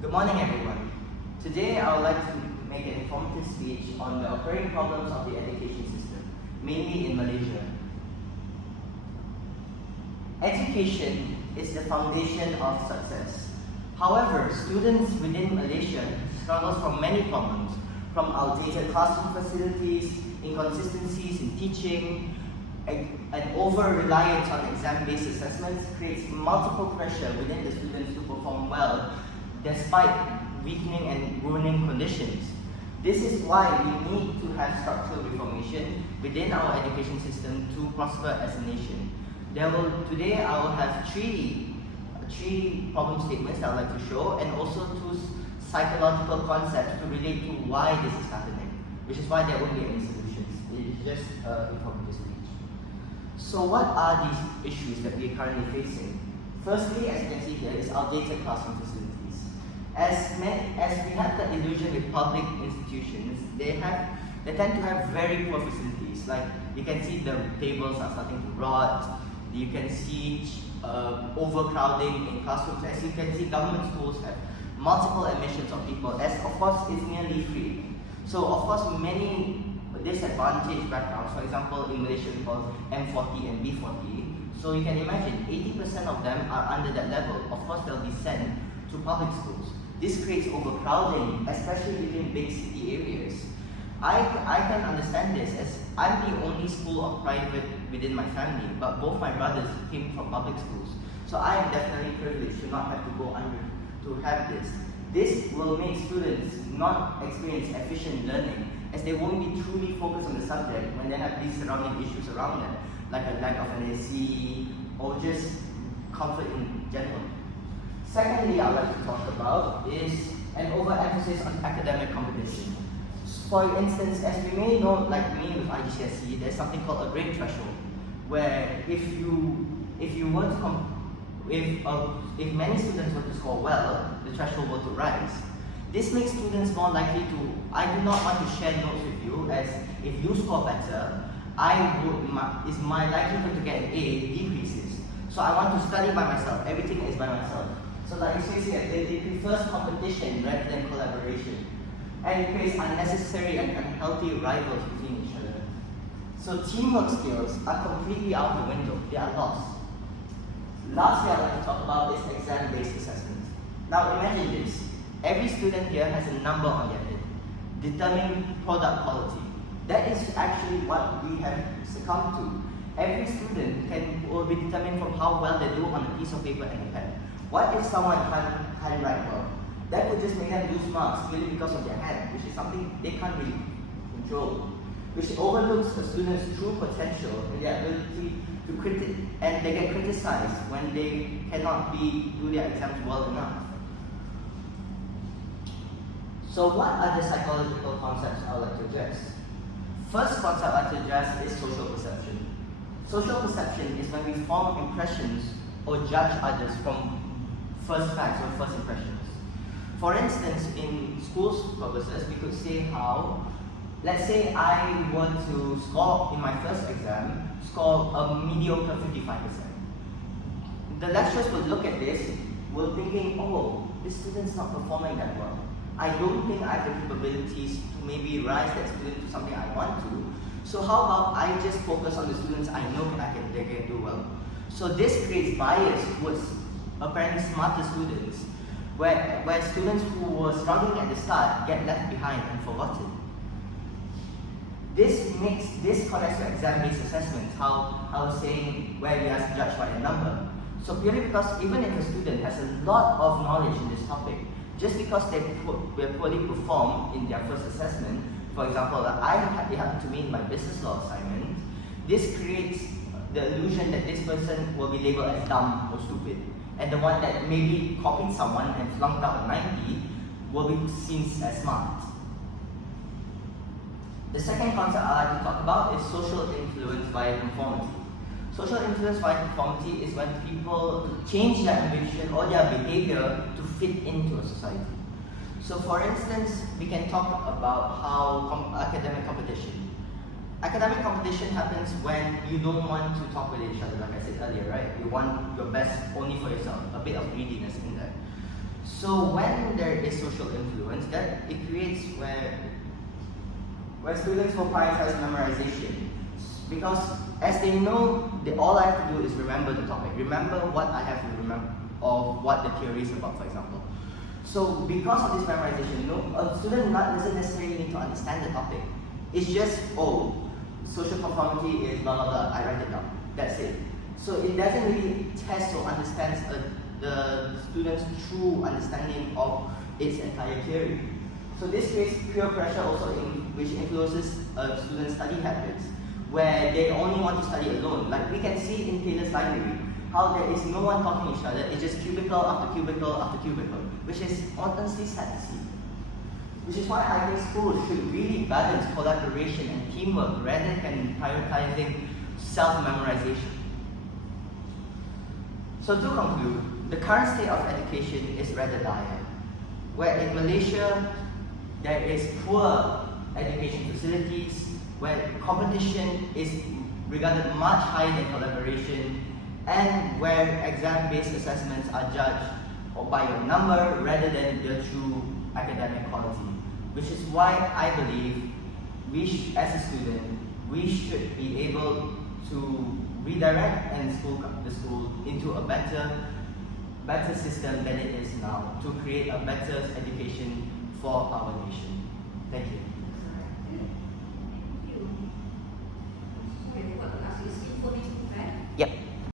Good morning, everyone. Today, I would like to make an informative speech on the occurring problems of the education system, mainly in Malaysia. Education is the foundation of success. However, students within Malaysia struggle from many problems, from outdated classroom facilities, inconsistencies in teaching, and over-reliance on exam-based assessments creates multiple pressure within the students to perform well despite weakening and ruining conditions. This is why we need to have structural reformation within our education system to prosper as a nation. Today I will have three problem statements that I would like to show, and also two psychological concepts to relate to why this is happening, which is why there won't be any solutions. It is just informative speech. So what are these issues that we are currently facing? Firstly, as you can see here, is outdated classroom facilities. As we have the illusion with public institutions, they tend to have very poor facilities. Like you can see the tables are starting to rot. You can see overcrowding in classrooms. As you can see, government schools have multiple admissions of people. As of course, it's nearly free. So of course, many disadvantaged backgrounds. For example, in Malaysia we call M40 and B40. So you can imagine 80% of them are under that level. Of course, they'll be sent to public schools. This creates overcrowding, especially within big city areas. I can understand this, as I'm the only school of private within my family, but both my brothers came from public schools. So I am definitely privileged to not have to go under to have this. This will make students not experience efficient learning, as they won't be truly focused on the subject when they have these surrounding issues around them, like a lack of an AC or just comfort in general. Secondly, I'd like to talk about is an overemphasis on academic competition. For instance, as we may know, like me with IGCSE, there's something called a grade threshold, where if many students were to score well, the threshold were to rise. This makes students more likely to. I do not want to share notes with you, as if you score better, my likelihood to get an A decreases. So I want to study by myself. Everything is by myself. So like you see here, it prefers competition rather than collaboration. And it creates unnecessary and unhealthy rivals between each other. So teamwork skills are completely out the window. They are lost. Lastly, I'd like to talk about is exam-based assessment. Now imagine this. Every student here has a number on their head, determining product quality. That is actually what we have succumbed to. Every student will be determined from how well they do on a piece of paper and a pen. What if someone can't write well? That would just make them lose marks purely because of their hand, which is something they can't really control, which overlooks a student's true potential and their ability to critique, and they get criticized when they cannot do their exams well enough. So what are the psychological concepts I would like to address? First concept I'd like to address is social perception. Social perception is when we form impressions or judge others from first facts or first impressions. For instance, in school's purposes, we could say how, let's say I were to score in my first exam, score a mediocre 55%. The lecturers would look at this, will thinking, oh, this student's not performing that well. I don't think I have the capabilities to maybe rise that student to something I want to. So how about I just focus on the students I know they can do well. So this creates bias towards apparently smarter students, where students who were struggling at the start get left behind and forgotten. This connects to exam-based assessments, how I was saying where we are judged by a number. So purely because even if a student has a lot of knowledge in this topic, just because they poorly perform in their first assessment, for example, it happened to me in my business law assignment, this creates the illusion that this person will be labeled as dumb or stupid, and the one that maybe copied someone and flunked out a 90 will be seen as smart. The second concept I like to talk about is social influence via conformity. Social influence via conformity is when people change their ambition or their behavior to fit into a society. So for instance, we can talk about how academic competition. Academic competition happens when you don't want to talk with each other, like I said earlier, right? You want your best only for yourself, a bit of greediness in there. So when there is social influence, that it creates where students will prioritize memorization. Because as they know, all I have to do is remember the topic, remember what I have to remember, or what the theory is about, for example. So because of this memorization, a student doesn't necessarily need to understand the topic. It's just, social conformity is blah blah blah, I write it down. That's it. So it doesn't really test or understands the student's true understanding of its entire theory. So this creates peer pressure also, which influences students' study habits, where they only want to study alone. Like we can see in Taylor's library, how there is no one talking to each other. It's just cubicle after cubicle after cubicle, which is honestly sad to see. Which is why I think schools should really balance collaboration and teamwork rather than prioritizing self-memorization. So to conclude, the current state of education is rather dire, where in Malaysia there is poor education facilities, where competition is regarded much higher than collaboration, and where exam-based assessments are judged by your number rather than your true academic quality. Which is why I believe as a student, we should be able to redirect the school into a better system than it is now, to create a better education for our nation. Thank you.